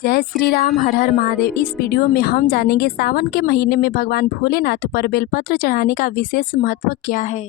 जय श्री राम, हर हर महादेव। इस वीडियो में हम जानेंगे सावन के महीने में भगवान भोलेनाथ पर बेलपत्र चढ़ाने का विशेष महत्व क्या है।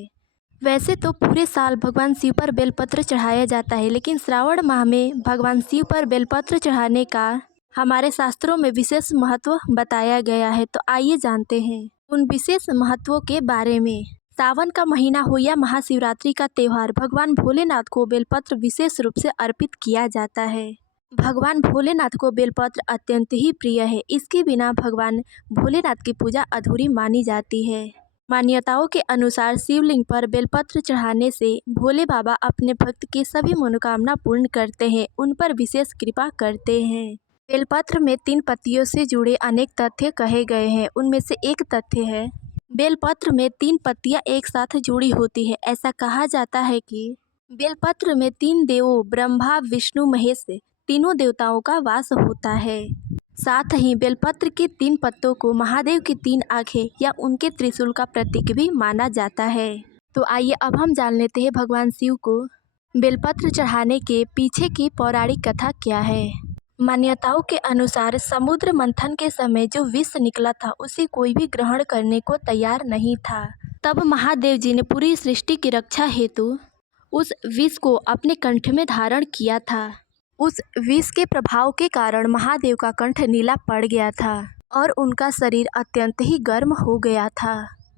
वैसे तो पूरे साल भगवान शिव पर बेलपत्र चढ़ाया जाता है, लेकिन श्रावण माह में भगवान शिव पर बेलपत्र चढ़ाने का हमारे शास्त्रों में विशेष महत्व बताया गया है। तो आइए जानते हैं उन विशेष महत्वों के बारे में। सावन का महीना हो या महाशिवरात्रि का त्यौहार, भगवान भोलेनाथ को बेलपत्र विशेष रूप से अर्पित किया जाता है। भगवान भोलेनाथ को बेलपत्र अत्यंत ही प्रिय है। इसके बिना भगवान भोलेनाथ की पूजा अधूरी मानी जाती है। मान्यताओं के अनुसार शिवलिंग पर बेलपत्र चढ़ाने से भोले बाबा अपने भक्त की सभी मनोकामना पूर्ण करते हैं, उन पर विशेष कृपा करते हैं। बेलपत्र में 3 पत्तियों से जुड़े अनेक तथ्य कहे गए हैं। उनमें से एक तथ्य है, बेलपत्र में 3 पत्तियां एक साथ जुड़ी होती है। ऐसा कहा जाता है कि बेलपत्र में 3 देवों ब्रह्मा, विष्णु, महेश, तीनों देवताओं का वास होता है। साथ ही बेलपत्र के 3 पत्तों को महादेव की 3 आंखें या उनके त्रिशूल का प्रतीक भी माना जाता है। तो आइए अब हम जान लेते हैं भगवान शिव को बेलपत्र चढ़ाने के पीछे की पौराणिक कथा क्या है। मान्यताओं के अनुसार समुद्र मंथन के समय जो विष निकला था, उसे कोई भी ग्रहण करने को तैयार नहीं था। तब महादेव जी ने पूरी सृष्टि की रक्षा हेतु उस विष को अपने कंठ में धारण किया था। उस विष के प्रभाव के कारण महादेव का कंठ नीला पड़ गया था और उनका शरीर अत्यंत ही गर्म हो गया था।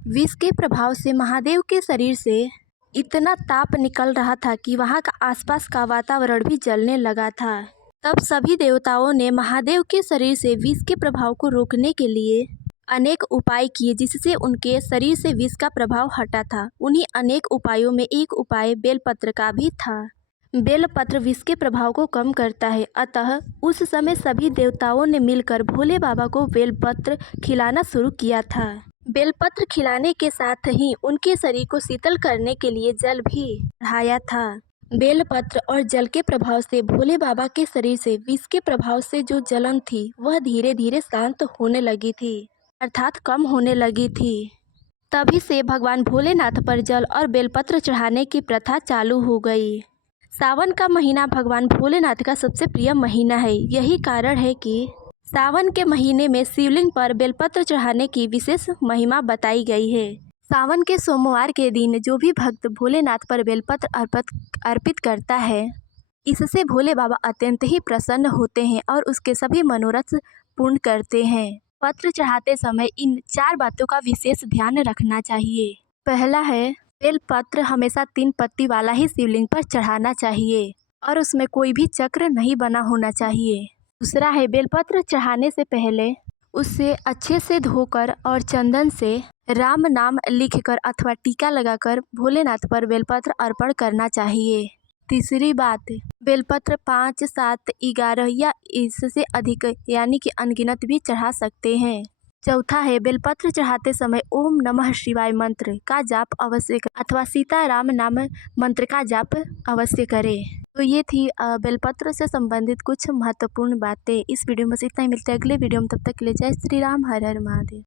विष के प्रभाव से महादेव के शरीर से इतना ताप निकल रहा था कि वहां का आसपास का वातावरण भी जलने लगा था। तब सभी देवताओं ने महादेव के शरीर से विष के प्रभाव को रोकने के लिए अनेक उपाय किए, जिससे उनके शरीर से विष का प्रभाव हटा था। उन्हीं अनेक उपायों में एक उपाय बेलपत्र का भी था। बेलपत्र विष के प्रभाव को कम करता है, अतः उस समय सभी देवताओं ने मिलकर भोले बाबा को बेलपत्र खिलाना शुरू किया था। बेलपत्र खिलाने के साथ ही उनके शरीर को शीतल करने के लिए जल भी चढ़ाया था। बेलपत्र और जल के प्रभाव से भोले बाबा के शरीर से विष के प्रभाव से जो जलन थी, वह धीरे धीरे शांत होने लगी थी, अर्थात कम होने लगी थी। तभी से भगवान भोलेनाथ पर जल और बेलपत्र चढ़ाने की प्रथा चालू हो गई। सावन का महीना भगवान भोलेनाथ का सबसे प्रिय महीना है। यही कारण है कि सावन के महीने में शिवलिंग पर बेलपत्र चढ़ाने की विशेष महिमा बताई गई है। सावन के सोमवार के दिन जो भी भक्त भोलेनाथ पर बेलपत्र अर्पित करता है, इससे भोले बाबा अत्यंत ही प्रसन्न होते हैं और उसके सभी मनोरथ पूर्ण करते हैं। पत्र चढ़ाते समय इन 4 बातों का विशेष ध्यान रखना चाहिए। पहला है, बेलपत्र हमेशा 3 पत्ती वाला ही शिवलिंग पर चढ़ाना चाहिए और उसमें कोई भी चक्र नहीं बना होना चाहिए। दूसरा है, बेलपत्र चढ़ाने से पहले उसे अच्छे से धोकर और चंदन से राम नाम लिखकर अथवा टीका लगाकर भोलेनाथ पर बेलपत्र अर्पण करना चाहिए। तीसरी बात, बेलपत्र 5, 7, 11 या इससे अधिक यानी कि अनगिनत भी चढ़ा सकते हैं। चौथा है, बेलपत्र चढ़ाते समय ओम नमः शिवाय मंत्र का जाप अवश्य करें अथवा सीताराम नाम मंत्र का जाप अवश्य करें। तो ये थी बेलपत्र से संबंधित कुछ महत्वपूर्ण बातें। इस वीडियो में बस इतना ही। मिलते हैं अगले वीडियो में, तब तक के लिए जय श्री राम, हर हर महादेव।